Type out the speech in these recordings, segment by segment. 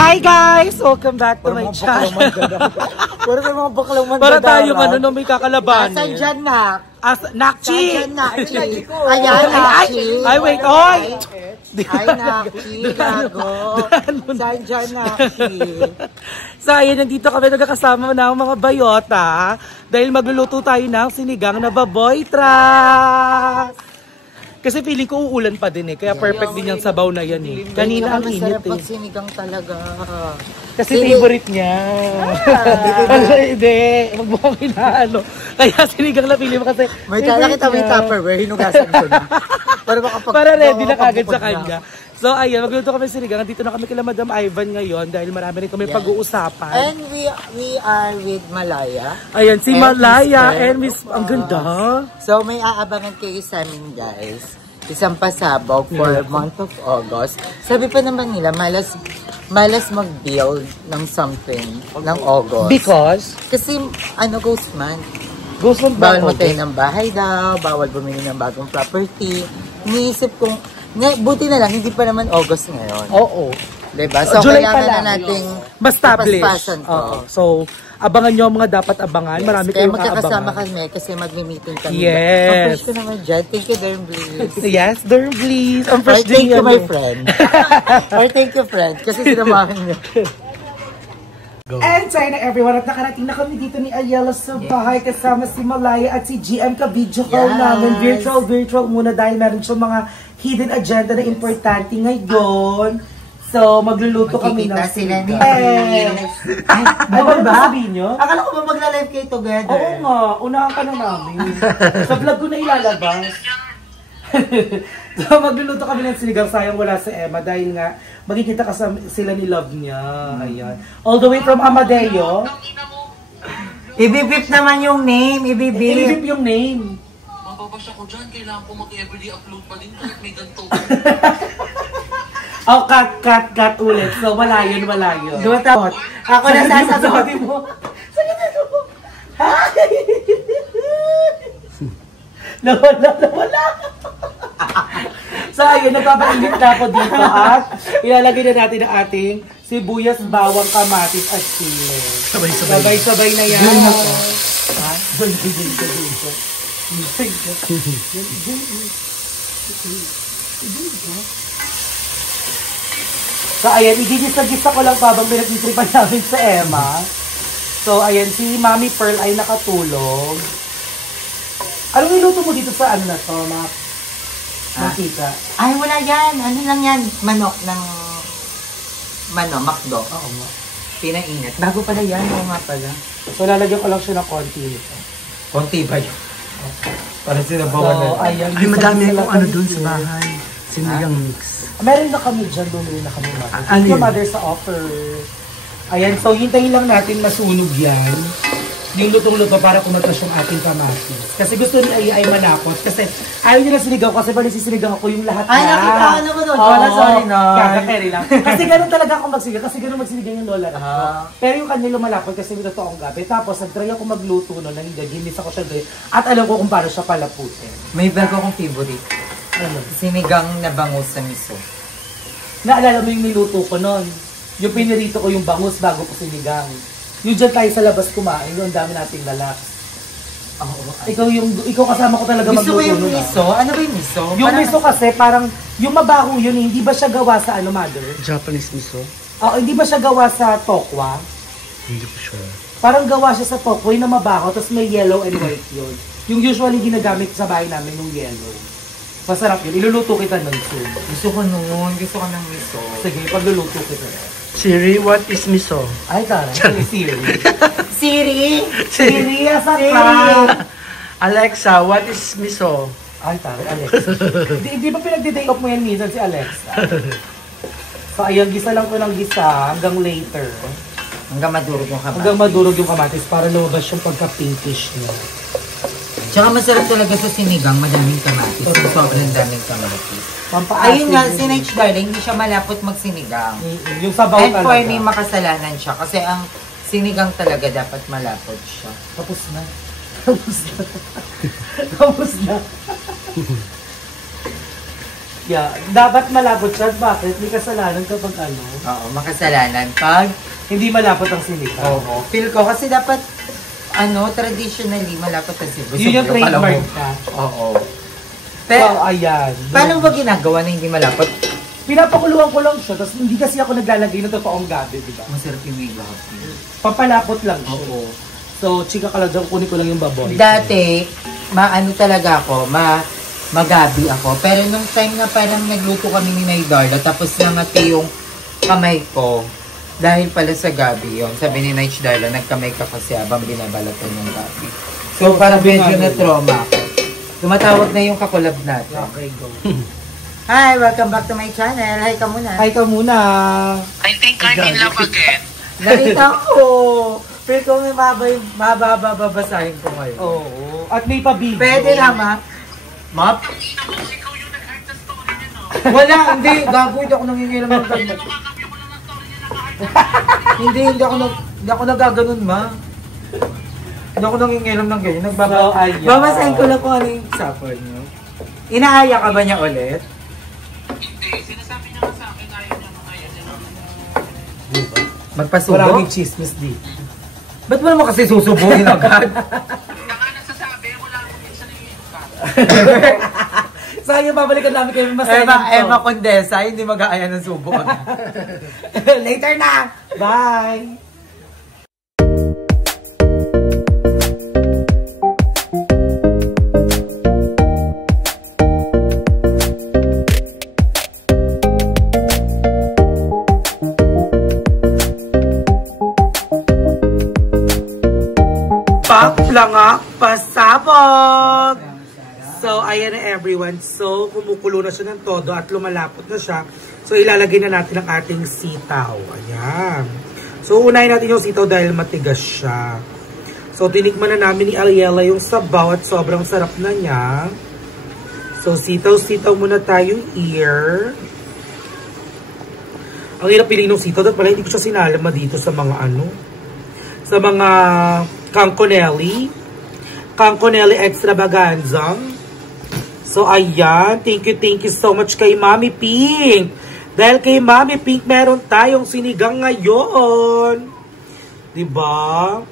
Hi guys! Welcome back to my channel. Para may mga baklang mandadara. Para tayong ano, may kakalabanin. Asan dyan, Nak? Nakchi! Asan, Nakchi? Ayan, Nakchi. Ay, wait, oy! Ay, Nakchi, gago. Saan dyan, Nakchi? So, ayan, nandito kami nagkakasama ng mga bayota. Dahil magluluto tayo ng sinigang na baboy trap. Kasi feeling ko uulan pa din eh. Kaya perfect din yung sabaw na yan eh. Kanina ang init eh. Sinigang talaga. Kasi favorite niya. Hindi. Magbukhang inaano. Kaya sinigang na pili mo kasi may kalakita may Tupperware. Hinugasan ko na. Para ready na kagad sa kanya. So ayan, magluto kami sinigang. Dito na kami kila Madam Ivan ngayon dahil marami rin kami pag-uusapan. And we are with Malaya. Ayan, si Malaya and Miss, ang ganda. So may aabangan kayo sa amin guys. Isang pasabog for month of August. Sabi pa naman nila, malas mag-build ng something ng August. Because? Kasi ghost month. Ghost month ba? Bawal magtayo ng bahay daw, bawal bumili ng bagong property. Iniisip kong, buti na lang, hindi pa naman August ngayon. Oo. Diba? So, July kailangan na nating ma-establish. So, abangan nyo ang mga dapat abangan. Yes. Marami kaya kayong magkakasama aabangan. kami kasi magmi-meeting kami. Yes. Ang-fresh ko naman dyan. Thank you, Derm, please. Yes, Derm, please. Ang fresh din thank you, my friend. Or thank you, friend. Kasi sinamahan niyo. And sana everyone, at nakarating na kami dito ni Ayala sa bahay kasama si Malaya at si GM ka-video call namin. Virtual muna dahil meron siyang mga hidden agenda na importante ngayon. So, magluluto kami ng sila ni Bawal ba? Sabihin nyo? Akala ko ba magla-live kayo together? Oo nga, unahan ka na namin. Sa vlog ko na ilalabas. So, magluluto kami ng sinigang. Sayang wala si Emma dahil nga magkikita ka sila ni Love niya. Ayan. All the way from Amadeo. Ibibip naman yung name. Ibibip yung name. Mapapasya ko dyan. Kailangan ko mag-everyday upload pa din kahit may ganito. Oh, cut ulit. So, wala yun. Dumatakot. Ako na sasagot mo. Nawala. So, ayun, nagpapainit na ako dito at ilalagay na natin ang ating sibuyas, bawang, kamatis at sili. Sabay-sabay na yan. Doon ako. Ha? Doon. So, ayan, igigisa-gisa ko lang habang pinagtitripan namin sa Emma. So, ayan, si Mami Pearl ay nakatulog. Anong niluto mo dito sa ano na to, Makita? Ay, wala yan. Ano lang yan? Manok ng Macdo. Oo nga. Pinainit. Bago pala yan. Oo nga pala. So, lalagyan ko lang siya ng konti nito. Konti ba yun? Para sinabawan So, ayan. Ay, madami akong ano dun sa bahay. Sinigang mix. Meron na kami dyan, bumili na kami mother. Ano Yung yun? mother sa offer. Ayan, so hintayin lang natin masunog yan. Yung lutong-luto para kumatas yung ating kamatis. Kasi gusto ni ay manakot. Kasi ayaw niya na sinigaw kasi bali sisinigaw ako yung lahat na. Ay, nakita ko naman doon. Oo, Sorry na. Kaka-carry lang. Kasi ganun talaga ako magsinigaw. Kasi ganun magsinigaw yung lola ko. Pero yung kanya lumalapot kasi may totoong gabi. Tapos nag-try ako magluto nun. Ginis ako siya doon. At alam ko kung paano siya palaputin. May bago akong favorite. Ano? Sinigang na bangus sa miso. Naalala mo yung niluto ko nun. Yung pinirito ko yung bangus bago ko sinigang. Yung dyan tayo sa labas kumain, yung dami nating lalak. Ikaw kasama ko talaga magluto. Gusto ko yung miso? Ano ba yung miso? Yung miso kasi parang, yung mabahong yun, hindi ba siya gawa sa mother? Japanese miso? Oo, hindi ba siya gawa sa tokwa? Hindi ko sure. Parang gawa siya sa tokwa, yung na mabaho, tapos may yellow and white yun. Yung usually ginagamit sa bahay namin yung yellow. Masarap yun. Iluluto kita nun soon. Gusto ko nun. Gusto ko ng miso. Sige, pagluluto kita. Siri, what is miso? Ay, tara. Siri. Siri! Siri, asa ka? Alexa, what is miso? Ay, tara, Alexa. Di ba pinag-take off mo yan minsan si Alexa? So, ayan, gisa lang ko ng gisa hanggang later. Hanggang madurog yung kamatis. Hanggang madurog yung kamatis para lumabas yung pagka-pinkish niya. Tsaka masarap talaga sa sinigang, madaming kamatis. Sobrang daming kamatis. Pampaasin Ayun nga, din. si Nige Darling, hindi siya malapot magsinigang. Yung sabaw And talaga. for me, makasalanan siya. Kasi ang sinigang talaga dapat malapot siya. Tapos na. Tapos na. Yeah, dapat malapot siya. Bakit? May kasalanan kapag ano. Oo, makasalanan. Pag, Hindi malapot ang sinigang. oo, feel ko kasi dapat, traditionally, malapot ang sibuyas. Yun yung trademark ka. Oo. So, Pero, ayan. paano ba ginagawa na hindi malapot? Pinapakuluan ko lang siya, tapos hindi kasi ako naglalagay ng totoong gabi, di ba? Masarap yung may gabi. Papalapot lang siya. Oo. So, chika ka lang dyan, kunin ko lang yung baboy. Dati, talaga ako, magabi ako. Pero nung time na parang nagluto kami ni Nay Darla, tapos nangati yung kamay ko, dahil pala sa gabi yun. Sabi ni Nay Darla, nagkamay ka kasi habang binabalatan yung gabi. So, parang medyo na-trauma ako. Tumatawag na yung kakulab natin. Okay, go. Hi! Welcome back to my channel. Hi ka muna. Hi ka muna. I think I'm in love again. Nakita ko! Pero kung may mabababasahin ko ngayon. Oo. At may pa-video. Pwede naman. Map? Ikaw yung nag-heart sa story niya, no? Wala, hindi. Gago, hindi ako nangingilam ng ganyan. Nakakabyo ko lang ang story niya na Hindi ako nagaganon, ma. Hindi ako nangingilam ng ganyan. So, ayan. Babasahin ko lang kung ano yung suffer niyo. Inaaya ka ba niya ulit? Hindi, sinasabi niya nga sa akin, ayaw niya na. Magpasubo? Wala kaming chismis dito. Ba't mo naman kasi susubuhin agad? Kaya nga nagsasabi, wala akong minsan yung iba. Sayang, babalikan namin kayo masaya Emma Condesa, hindi mag-aaya ng subo agad. Later na! Bye! Langak pasabog! So, ayan na everyone. So, kumukulo na siya ng todo at lumalapot na siya. So, ilalagay na natin ang ating sitaw. Ayan. So, unahin natin yung sitaw dahil matigas siya. So, tinikman na namin ni Ariela yung sabaw at sobrang sarap na niya. So, sitaw-sitaw muna tayo here. Ang hirap piliin ng sitaw. Dahil pala hindi ko siya sinalama dito sa mga sa mga Canconelli Extravaganza. So, ayan. Thank you so much kay Mami Pink. Dahil kay Mami Pink, meron tayong sinigang ngayon. Diba?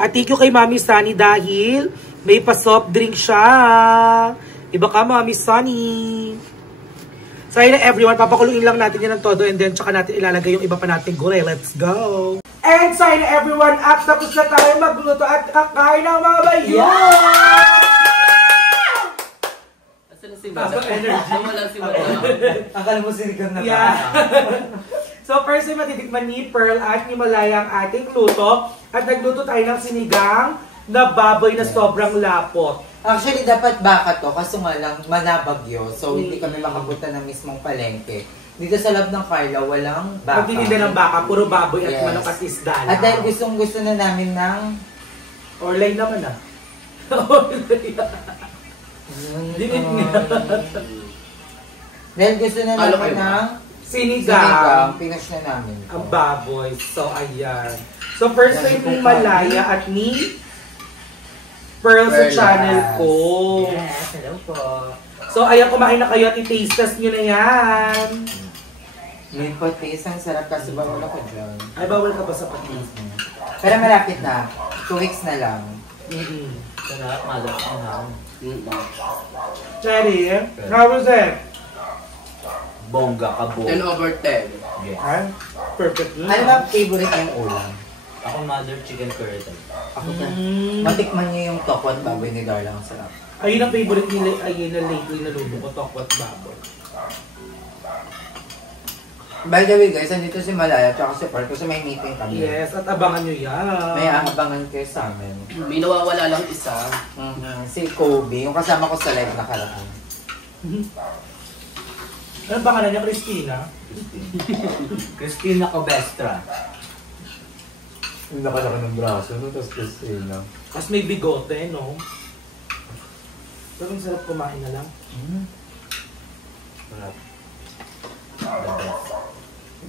At thank you kay Mami Sunny dahil may pa-soft drink siya. Iba ka, Mami Sunny. So, ayun na everyone. Papakuluin lang natin yan ng todo and then tsaka natin ilalagay yung iba pa natin gulay. Let's go! And so, ayun na everyone. At tapos na tayo magluto at kakain ng mga bayo! Asa na si Madam? Wala si Madam. Akala mo sinigang na Yeah. So, first ay matitikman ni Pearl at ni Malaya ang ating luto. At nagluto tayo ng sinigang na baboy na sobrang lapot. Actually, dapat baka to, kaso nga lang manabagyo. So, hindi kami makapunta ng mismong palengke. Dito sa loob ng Carla, walang baka. Magtitinda ng baka, puro baboy at Yes. manok at isda lang. At dahil gusto na namin ng... Orlay naman ah. Dinit nga. Dahil gusto na namin ng... Sinigang. Pinush na namin. Ang baboy. So, ayan. So, first time ni Malaya at ni Pearl sa channel ko. Yes, hello po. So, ayan, kumain na kayo at i-taste test nyo na yan. May patis, ang sarap kasi bawal ako dyan. Ay, bawal ka ba sa patis? Pero malapit na. 2 weeks na lang. Sarap, Madam. Cherry, how was it? Bongga ka, 10/10. Ay, perfect. Ano ba favorite yung ulam? Ako, Mother, chicken curry. Ako ka. Matikman niyo yung tokwa at baboy ni Darla, ang sarap. Ayun ang favorite nila, ayun na lately na luto ko, tokwat baboy. By the way guys, andito si Malaya at si Pearl kasi may meeting kami. Yes, at abangan nyo yan. May aabangan kayo sa amin. May nawawala lang isa. Si Kobe, yung kasama ko sa live nakaraan. Anong pangalan niya? Christina? Christina Cobestra. Yung nakalaki ng braso, no? Tapos Christina. Tapos may bigote, no? Pero ang sarap kumain na lang. Sarap.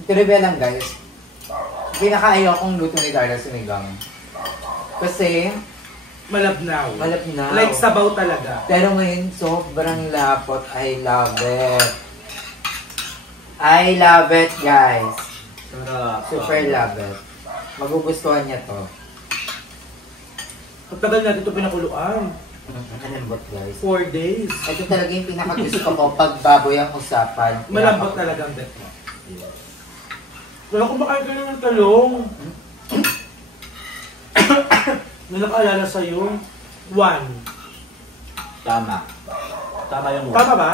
Trivia lang guys. Pinaka-ayaw kong luto ni Darla sinigang. Kasi, Malabnaw. malapnaw. Like sabaw talaga. Pero ngayon, sobrang lapot. I love it. I love it, guys. Sarap. Super love it. Magugustuhan niya to. Ang tagal natin ito pinakuluan. Malambot, guys. 4 days. Ito talaga yung pinakagusto ko pag baboy ang usapan. Malambot talaga ang death mo. Wala kumakain ka na ng talong. May nakaalala sa'yo. 1. Tama. Tama yung word. Tama ba?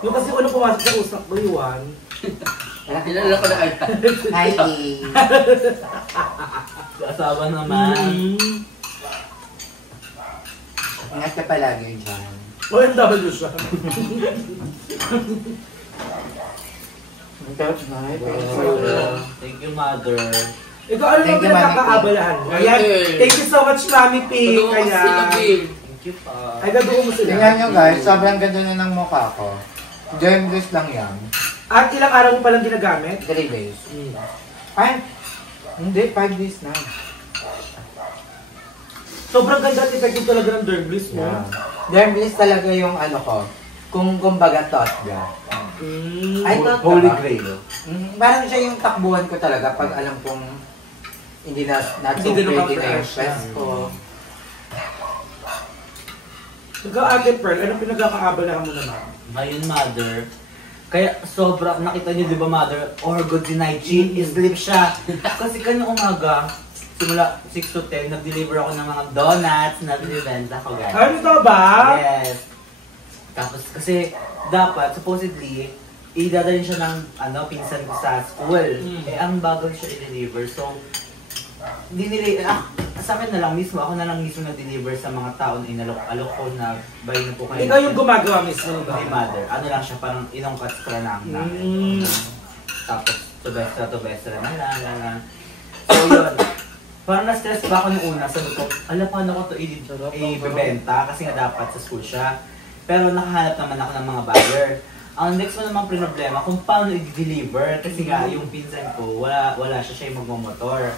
Yung kasi ano pumasok sa usap ko yung 1. Kilala ko na kayo. Hi, Asawa naman. Ingat ka palagi dyan. OMW siya. Thank you, mother. Ikaw, ano Thank yung you, Mami pinagkakaabalahan mo? Ayan. Okay. Thank you so much, Mami P. Kaya, Thank you pa. ay gadugo mo sila. Tingnan nyo guys, sobrang ganda na ng mukha ko. Gemless lang yan. At ilang araw mo palang ginagamit? 3 days. Ay, hindi, 5 days na. Sobrang ganda at effective talaga ng dermis mo. Gemless talaga yung ano ko. Kung kumbaga totga. Ay, totga Holy ba? Grail. Parang siya yung takbuhan ko talaga pag alam kong hindi na not so Hindi ganun pretty na yung ka-fresh. face ko. Ikaw, Ate Pearl, anong pinagkakaabalahan mo naman? Ngayon, mother. Kaya sobrang, nakita niyo di ba, mother? Orgo Dinaichi, sleep siya. Kasi kanya umaga, simula 6 to 10, nag-deliver ako ng mga donuts na binibenta ko, guys. Ano ito ba? Yes. Tapos kasi dapat supposedly idadalhin siya ng pinsan ko sa school. Eh ang bagal siya i-deliver. So sa akin na lang mismo, ako na lang mismo nag-deliver sa mga tao na inalok-alok ko na buy na po kayo. Ikaw yung gumagawa mismo ba? Hindi, mother. Ano lang siya, parang inong katstra lang namin. Tapos tubestra na lang. So yun. Parang na-stress pa ako nung una. Sabi ko, paano ko ito i-bebenta? Kasi nga dapat sa school siya. Pero nakahanap naman ako ng mga buyer. Ang next mo namang problema kung paano i-deliver. Kasi nga yung pinsan ko, wala siya yung magmamotor.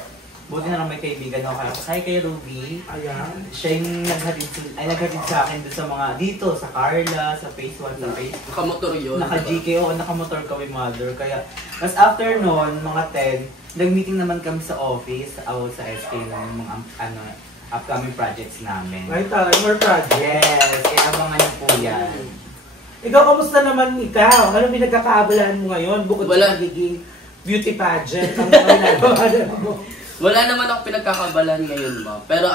Buti na lang may kaibigan ako kay Ruby. Ayan. Siya yung naghatid sa akin doon sa mga dito, sa Carla, sa Phase 1, sa Phase 2. Nakamotor yun. Naka-GK, nakamotor kami, mother. Kaya, mas after noon, mga 10, nag-meeting naman kami sa office, sa SK ng mga upcoming projects namin. Ay, taray, more project. Yes, abangan niyo po yan. Ikaw, kamusta naman ikaw? Anong pinagkakaabalahan mo ngayon? Bukod Wala. sa pagiging beauty pageant, ang ginagawa mo? Wala naman ako pinagkakabalan ngayon, ma. Pero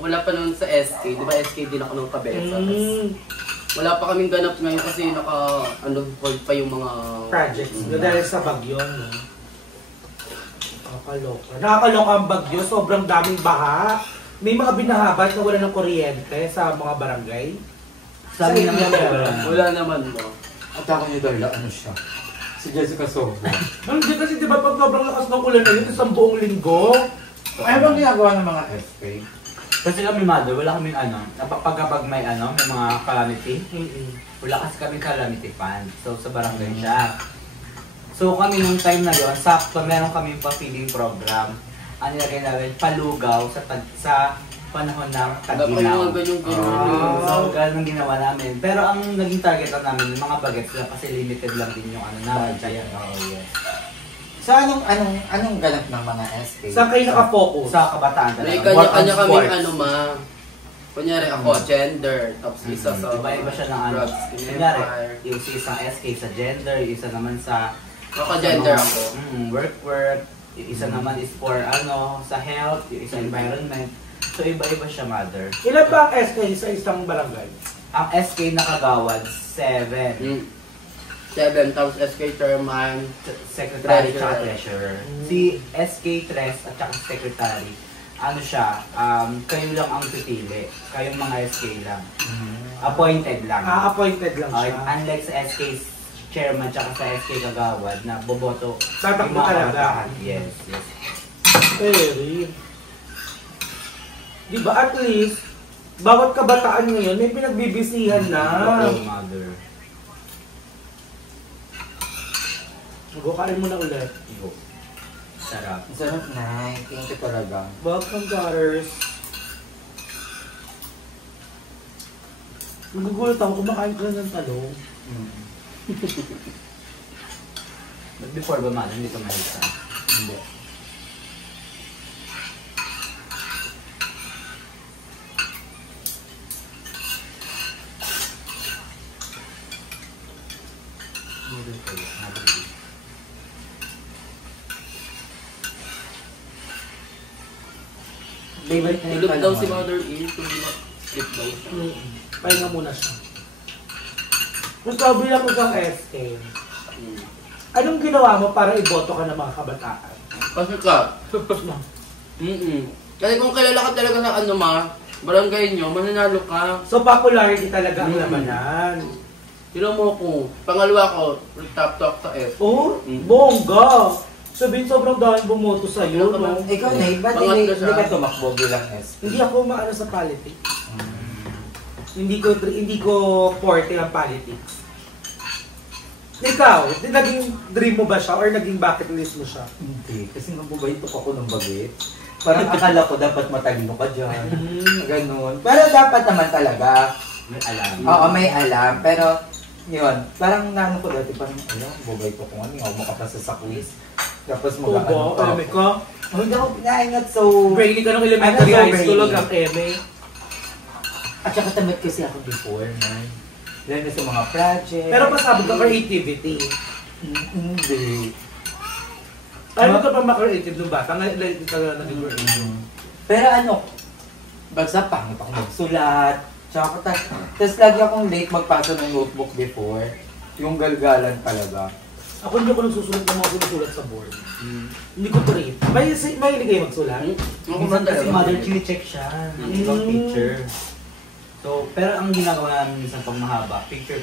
wala pa naman sa SK. Di ba SK din ako ng kabesa. Wala pa kaming ganap ngayon kasi hold pa yung mga Projects. Dahil sa bagyo, no? Nakakaloka ang bagyo. Sobrang daming baha. May mga binahabat na wala ng kuryente sa mga barangay. Sa amin naman, Wala naman, ma. At ako ni Darla, ano siya? Si Jessica Sobo. Hindi kasi diba pag sobrang lakas ng ulan na yun, isang buong linggo. Ay, bang ginagawa ng mga SK? Kasi kami, mother, wala kaming kapag may mga calamity, wala kasi kaming calamity fund. So, sa barangay siya. So, kami nung time na yun, sakto, meron kami pa-feeding program. Ang nilagay namin, palugaw sa panahon ng tag-inaw. So, ganun ginawa namin. Pero ang naging target lang namin, yung mga bagets lang kasi limited lang din yung namin. Kaya, yes. So, anong ganap ng mga SK? Saan kayo nakafocus? Sa kabataan May talaga. kanya-kanya Work on kaming sports. ma. Kunyari ako, gender. Tapos isa sa Iba-iba siya ng drugs, Kunyari, empire. yung isang SK sa gender, yung isa naman sa Naka-gender ako. work, yung isa naman is for sa health, yung isa environment. So iba-iba siya, mother. Ilan ba ang SK sa isang barangay? Ang SK na kagawad, 7. 7, tapos SK chairman. Secretary Treasurer. at treasurer. Si SK Tres at saka secretary, siya, kayo lang ang pipili. Kayong mga SK lang. Appointed lang. Appointed lang Okay, siya. unlike sa SK chairman tsaka sa SK kagawad na boboto. Tatakbo yung mga talaga. kabataan. Yes. Very. Diba at least, bawat kabataan ngayon may pinagbibisihan na. Oo, mother. Magkukain mo na ulit. Iyo. Sarap. Ang sarap na. Thank you talaga. Welcome, daughters. Nagugulat ako, kumakain ka na ng talong. Before ba man, hindi ka mahita? Hindi. Favorite na yung Tulog daw si palaman. Mother E. Tulog. Sleep daw siya. Pahinga muna siya. Kung sabi lang isang SK, anong ginawa mo para iboto ka ng mga kabataan? Kasi ka. Kasi kung kilala ka talaga sa ano barangay nyo, mananalo ka. So popularity talaga ang labanan. Sino mo ko? Pangalawa ko, top talk sa F. Oh, bongga! Sabihin sobrang daming bumoto sa'yo, no? Ikaw na, ba't Pangatlo hindi siya. ka tumakbo bilang S? Hindi ako maano sa politics. Hindi ko forte ang politics. Ikaw, naging dream mo ba siya or naging bucket list mo siya? Hindi, kasi nabubaytok ako ng bagit. Parang akala ko dapat matalino ka dyan. Ganun. Pero dapat naman talaga. May alam. Oo, may alam. Pero, yun, parang naano ko dati, parang, ayun, bubaytok ko nga, hindi ako makapasa sa quiz. Tapos Obo, mag-ano alam ko. Oh, hindi ako pinaingat, so... Brainy ka ng elementary Ano, high school, brainy? ang eme. At saka tamad kasi ako before, man. Lalo na sa mga project. Pero pasabog ka creativity. Hindi. Ano ka pa ma-creative nung bata? Ngayon ka na naging creative. Pero ano, basta pangit ako magsulat. Tsaka tas lagi akong late magpasa ng notebook before. Yung galgalan talaga. Ako hindi ako nagsusulat ng mga sinusulat sa board. Hindi ko trip. May kayo magsulat? Ako Minsan man kasi talaga. mother chine-check siya. Ibang picture. So, pero ang ginagawa namin minsan pag mahaba, picture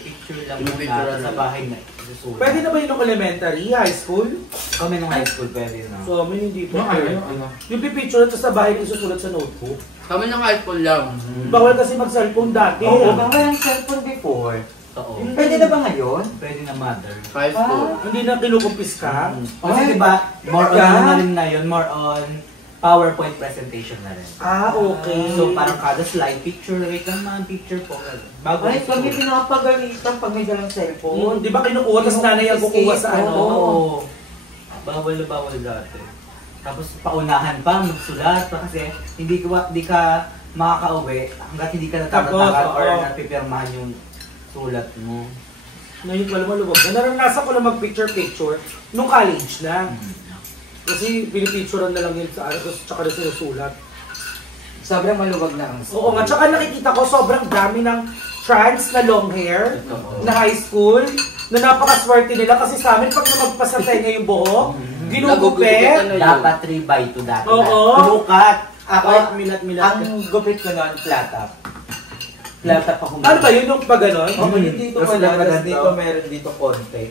lang Yung muna picture sa lang. bahay na isusulat. Pwede na ba yun ng elementary, high school? Kami nung high school, pwede na. So, may hindi po. Ano? Yung pipicture at sa bahay na isusulat sa notebook. Kami ng high school lang. Bawal kasi mag-cellphone dati. Oo, baka yung cellphone before. Oo. Pwede na ba ngayon? Pwede na mother. High school. Hindi na kinukumpis ka. Kasi Ay, diba, more on yeah. ano na rin na yun, more on PowerPoint presentation na rin. Ah, okay. So parang kada slide, picture, wait lang man, picture po. Bago Ay, school. kami pinapagalitan pag may dalang cellphone. Di ba kinukuha, tapos nanay ang kukuha sa ano? Oo. Bawal na bawal dati. Tapos paunahan pa, magsulat pa kasi hindi ka makakauwi hanggat hindi ka Tapos, natatakal or oo. napipirmahan yung sulat mo. Ngayon pala maluwag na. Naranasan ko na mag-picture-picture nung college na. Kasi pinipicturean na lang yun sa ano, tapos tsaka na sinusulat. Sobrang maluwag na ang Oo nga, tsaka nakikita ko sobrang dami ng trans na long hair Totoo. na high school na napaka-swerte nila kasi sa amin pag namagpasa tenga yung buhok, ginugupit. Nagugupitan na yun. Dapat 3 by 2 dati. Oo. Tulukat. Ako, Kahit milat-milat. ang gupit ko noon, flat up. Flat up ako. Ano ba yun yung pag gano'n? Oo, yung dito Kasi wala, ganito. tapos dito meron dito konti.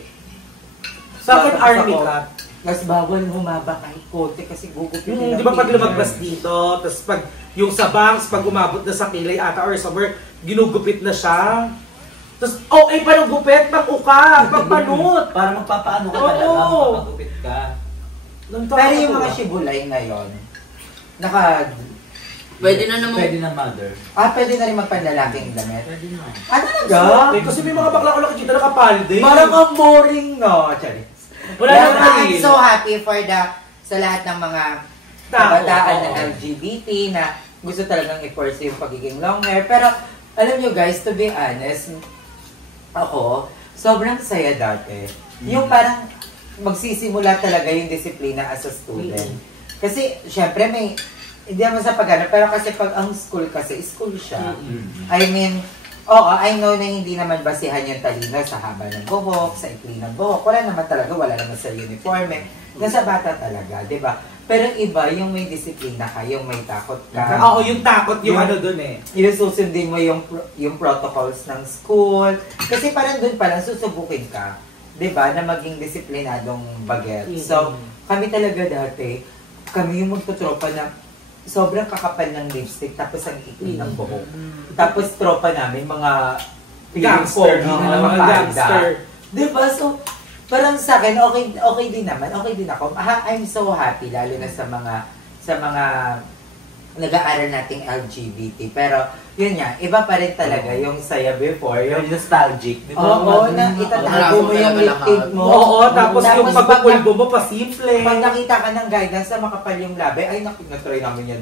Sa akin, Tapos army ako, cut. Tapos bawal humaba kahit konti kasi gugupitin Di ba pag lumagpas dito, tapos pag yung sa bangs, pag umabot na sa kilay ata or somewhere, ginugupit na siya. Tapos, ay parang gupit, pang uka, pang panot. Para magpapaano ka Oo. talaga, magpagupit ka. Pero yung mga shibulay ngayon, Pwede na naman. Pwede na mother. pwede na rin magpanlalaking damit. Pwede na. Ah, talaga? Kasi may mga bakla ko nakikita nakapalde. Parang ang boring, no? Charis. Wala Yeah, nang I'm real. so happy for sa lahat ng mga kabataan na LGBT na gusto talagang i-pursue yung pagiging long hair. Pero, alam nyo guys, to be honest, ako, sobrang saya dati. Yung parang magsisimula talaga yung disiplina as a student. Kasi, syempre may, hindi naman sa pag-ano, pero kasi pag ang school kasi, school siya. I mean, oo, I know na hindi naman basihan yung talino sa haba ng buhok, sa ikli ng buhok. Wala naman talaga, wala naman sa uniforme. Nasa bata talaga, di ba? Pero iba, yung may disiplina ka, yung may takot ka. Oo, yung takot yung ano dun eh. Yung susundin mo yung protocols ng school. Kasi parang dun parang susubukin ka, di ba, na maging disiplinadong baget. So, kami talaga dati, kami yung magtutropa na sobrang kakapal ng lipstick tapos ang ikli ng buhok. Tapos tropa namin, mga Gangster, pogi na mga mga gangster. Diba? So, parang sa akin, okay din naman. Okay din ako. I'm so happy, lalo na sa mga nag-aaral nating LGBT. Pero, yun nga, iba pa rin talaga yung saya before. Yung nostalgic, di ba? Oo, na itatago mo yung lipid mo. Oo, tapos yung pag pagpupulbo mo pa simple. nakita ka ng guidance na makapal yung labi, ay na-try namin yan,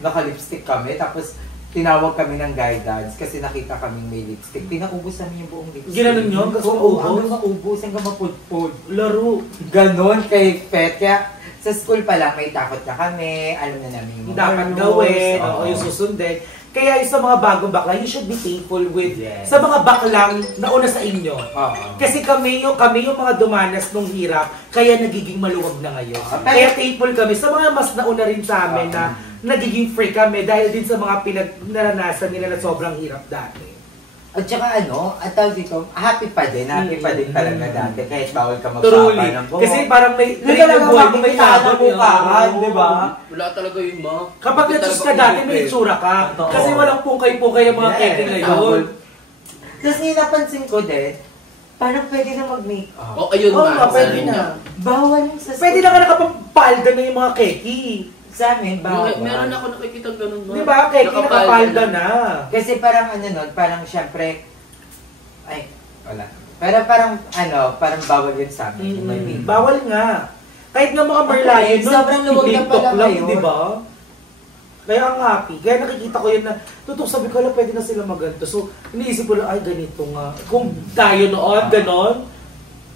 naka-lipstick kami. Tapos, tinawag kami ng guidance kasi nakita kaming may lipstick. Pinaubos namin yung buong lipstick. Ginanon yun? Kasi hanggang maubos, hanggang mapudpud. Laro. Ganon kay Pet. Kaya, sa school pa lang, may takot na kami. Alam na namin yung Dapat rules. gawin, Oo. yung susundin. Kaya yung sa mga bagong bakla, you should be thankful with Yes. sa mga baklang nauna sa inyo. Oo. Kasi kami yung mga dumanas nung hirap, kaya nagiging maluwag na ngayon. Kaya thankful kami sa mga mas nauna rin sa amin na nagiging free kami dahil din sa mga pinag-naranasan nila na sobrang hirap dati. At saka at tawag dito, happy pa din talaga dati. Kahit bawal ka Truly. magpapa ng buhok. Kasi parang may talaga buhay mo may makikita laban ng bukaan, yun. di ba? Wala talaga yun, ma. Kapag Hindi na-choose talaga ka dati, may kumipit. itsura ka. Totoo. Kasi walang pungkay-pungkay yung mga keke ngayon. Tapos napansin ko din, parang pwede na mag-makeup. Oh, ayun Oo nga. nga, pwede sabi na. niya. Bawal yung sa Pwede na ka nakapapalda na yung mga keki. Sa amin, bawal. Meron ako nakikita ganun, ma. Di ba? Keki nakapalda na. Kasi parang parang syempre, ay, wala. Pero parang bawal yun sa amin. May makeup. Bawal nga. Kahit nga mga Merlion nun, sobrang luwag na TikTok pala lang, ngayon. di ba? Kaya ang happy. Kaya nakikita ko yun na, sabi ko lang, pwede na sila maganto. So, iniisip ko lang, ay, ganito nga. Kung tayo noon, ganon.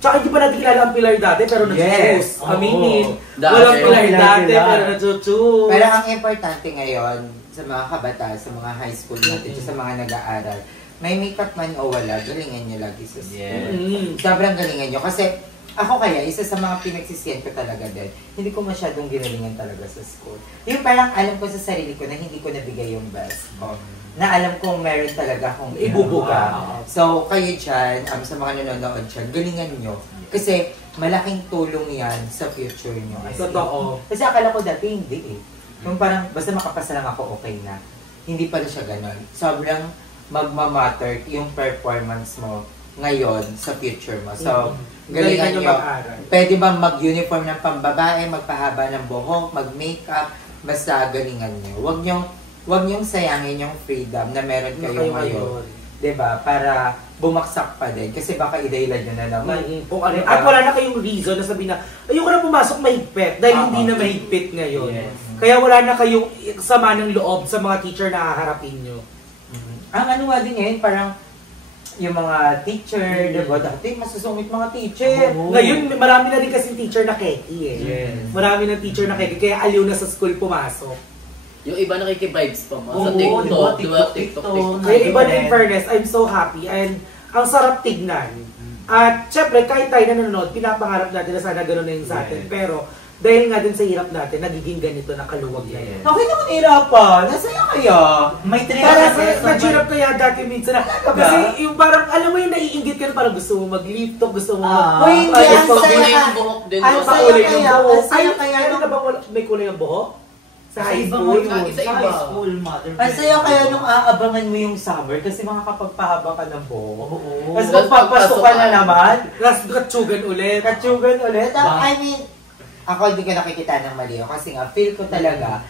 Tsaka hindi pa natin kilala ang Pilar dati, pero nag-choose. Yes. Aminin. Dati. Walang Pilar Pilar, dati, Pilar. pero nag-choose. Pero ang importante ngayon, sa mga kabataan, sa mga high school natin, sa mga nag-aaral, may makeup man o wala, galingan nyo lagi sa school. Yes. Sobrang galingan nyo. Kasi ako kaya, isa sa mga pinagsisiyan ko talaga din, hindi ko masyadong ginalingan talaga sa school. Yung parang alam ko sa sarili ko na hindi ko nabigay yung best ko. Na alam kong meron talaga akong ibubuga. So, kayo dyan, sa mga nanonood dyan, galingan nyo. Kasi malaking tulong yan sa future nyo. Totoo. Kasi akala ko dati hindi eh. Yung parang, basta makapasa lang ako, okay na. Hindi pala siya ganon. Sobrang magmamatter yung performance mo ngayon sa future mo. So, galingan nyo. Pwede ba mag-uniform ng pambabae, magpahaba ng buhok, mag-makeup, basta galingan nyo. Huwag nyong sayangin yung freedom na meron kayo ngayon. Diba? Para bumaksak pa din. Kasi baka idailan nyo na naman. Kung ano, at wala na kayong reason na sabihin na, ayoko na pumasok mahigpit dahil hindi na mahigpit ngayon. Yes. Kaya wala na kayong sama ng loob sa mga teacher na haharapin nyo. Ang ano nga din ngayon, parang yung mga teacher, diba? Dati masusungit mga teacher. Ngayon, marami na din kasing teacher na keki eh. Yes. Marami na teacher na keki, kaya aliw na sa school pumasok. Yung iba nakikivibes pa, ma. Oo, Sa TikTok, diba? di ba? TikTok. Kaya iba na in fairness, I'm so happy and ang sarap tignan. At syempre, kahit tayo nanonood, pinapangarap natin na sana gano'n na yun sa atin. Yes. Pero dahil nga din sa hirap natin, nagiging ganito na kaluwag na yun. Okay naman hirapan. Nasaya kaya? May trip Para kasi sa nag-hirap kaya dati minsan na, kasi yung parang, alam mo yung naiinggit ka na parang gusto mo mag-lip talk, gusto mo Uy, hindi, ang Pag saya kulay ka. yung buhok din, Ang no? saya pakulay ng kaya, buhok. ang saya Ay, kaya meron nung- na ba may kulay ang buhok? Sa high iba school? mo yun. Isa Sa iba. high school, mother. Ang saya kaya nung aabangan mo yung summer kasi makakapagpahaba ka ng buhok. Oo. Tapos magpapasok ka na naman. Tapos katsugan ulit. Katsugan ulit. I mean, ako hindi ko nakikita ng mali kasi nga, feel ko talaga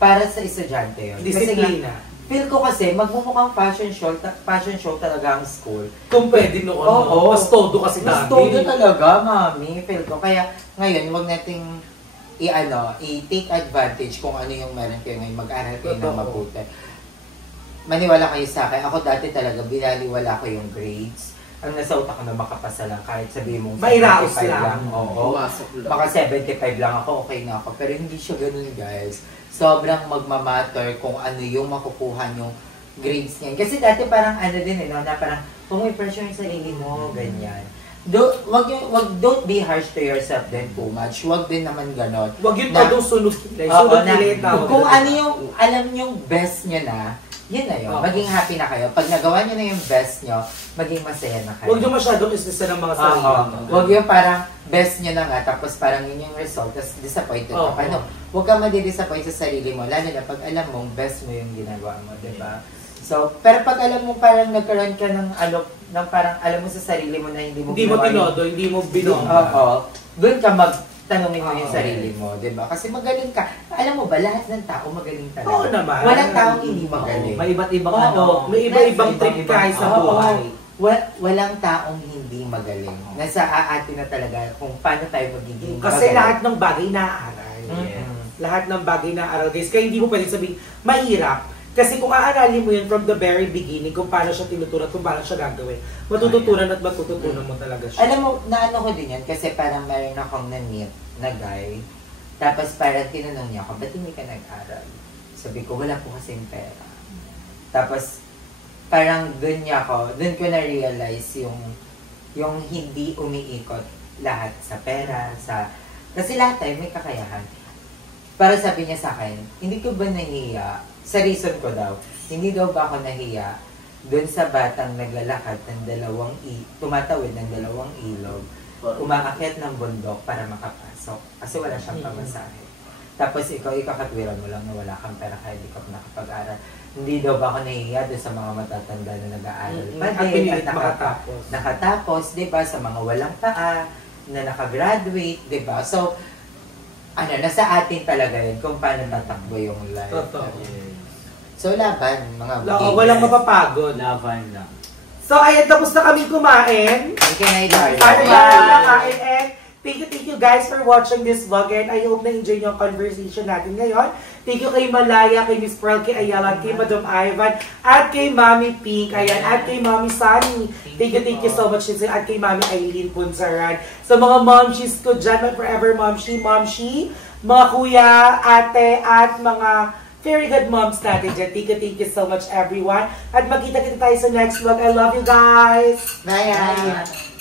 para sa estudyante yun. Kasi nga, Disiplina. feel ko kasi magmumukhang fashion show talaga ang school. Kung pwede noon. Oo. Mas todo kasi Mas dati. todo talaga, mami. Feel ko. Kaya ngayon, wag nating i-take advantage kung ano yung meron kayo ngayon. Mag-aral kayo ng Totoo. mabuti. Maniwala kayo sa akin. Ako dati talaga, binaliwala ko yung grades. Ang nasa utak ko na makapasa lang. Kahit sabihin mong May raos 75 lang. Oo. Pumasok lang. Baka 75 lang ako, okay na ako. Pero hindi siya ganun, guys. Sobrang magmamatter kung ano yung makukuha yung grades niyan. Kasi dati parang ano din, na parang kung may pressure yung sarili mo, ganyan. Don't be harsh to yourself then too much. Wag din naman ganon. Wag yun Na- todong sunod. Oo, Sunod na, nila yung tawag. kung ano yung, alam yung best nyo na, yun na yun. Oo. Maging happy na kayo. Pag nagawa nyo na yung best nyo, maging masaya na kayo. Huwag nyo masyadong isisa ng mga sarili. Oo. Huwag yung parang best nyo na nga, tapos parang yun yung result, tapos disappointed Oo. ka. Ano, huwag kang madidisappoint sa sarili mo, lalo na pag alam mong best mo yung ginagawa mo, di ba? So, pero pag alam mo parang nagkaroon ka ng parang alam mo sa sarili mo na hindi mo Hindi mo ginawa yung- tinodo, hindi mo binomba. Oo. Doon ka tanungin mo yung sarili mo, di ba? Kasi magaling ka. Alam mo ba, lahat ng tao magaling talaga. Oo naman. Walang taong hindi magaling. May iba't ibang May iba-ibang trip guys sa buhay. Walang taong hindi magaling. Nasa atin na talaga kung paano tayo magiging Kasi magaling. lahat ng bagay naaaral. Lahat ng bagay naaaral guys. Kaya hindi mo pwede sabihin, mahirap. Kasi kung aaralin mo yun from the very beginning, kung paano siya tinutunan, kung paano siya gagawin, matututunan at matututunan mo talaga siya. Alam mo, naano ko din yan kasi parang mayroon akong na-meet na guy. Tapos parang tinanong niya ako, ba't hindi ka nag-aral? Sabi ko, wala po kasing pera. Tapos parang doon ko na-realize yung hindi umiikot lahat sa pera, kasi lahat tayo may kakayahan. Para sabi niya sa akin, hindi ko ba nahiya? Sa reason ko daw, hindi daw ba ako nahiya doon sa batang naglalakad ng tumatawid ng dalawang ilog, umaakyat ng bundok para makapasok. Kasi wala siyang pamasahe. Tapos ikaw, ikakatwiran mo lang na wala kang pera kaya di ka nakapag-aral. Hindi daw ba ako nahiya doon sa mga matatanda na nag-aaral? Nakatapos, di ba, sa mga walang paa, na nakagraduate, di ba? So, nasa atin talaga yun kung paano tatakbo yung life. Totoo. So, laban, mga Walang mapapagod. Laban lang. So, ayan, tapos na kami kumain. Okay na, Para na kumakain. And thank you guys for watching this vlog. And I hope na-enjoy yung conversation natin ngayon. Thank you kay Malaya, kay Miss Pearl, kay Ayala, kay Madam Ivan, at kay Mami Pink, ayan, at kay Mami Sunny. Thank you so much. At kay Mami Aileen Punsaran. Sa mga momshies ko dyan, my forever momshi, mga kuya, ate, at mga very good moms natin dyan. Thank you so much everyone. At magkita-kita tayo sa next vlog. I love you guys! Bye!